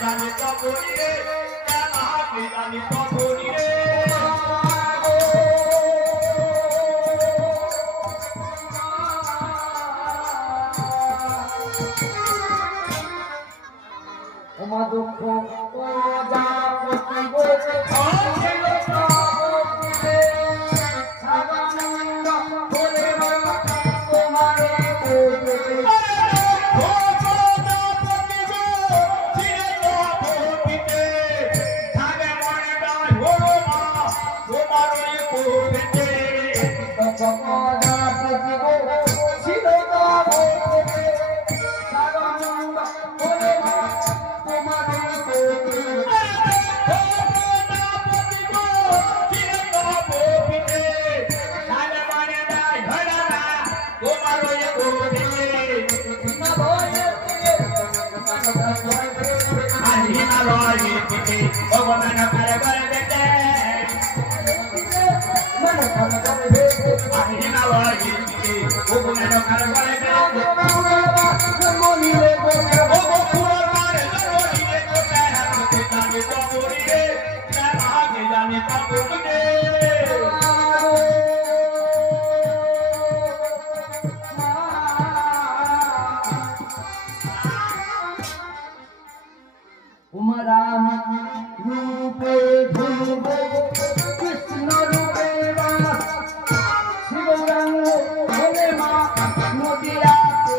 জানি তবনি রে কাকে জানি তবনি রে ওমা দুঃখ ও যা প্রতি বলছে রাম রূপে ধুব কৃষ্ণ রূপে শিবরঙ্গ হলে মা নদিয়াতে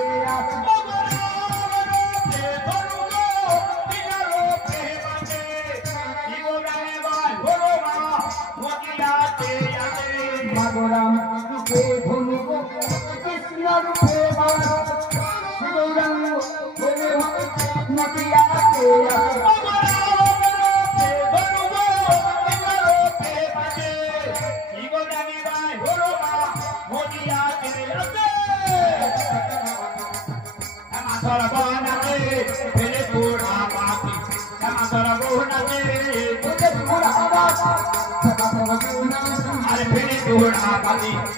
মাগরাম রূপে ধনুব কৃষ্ণ রূপে শিবরঙ্গ হলে মা নদিয়াতে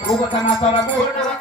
Bukan masalah guna,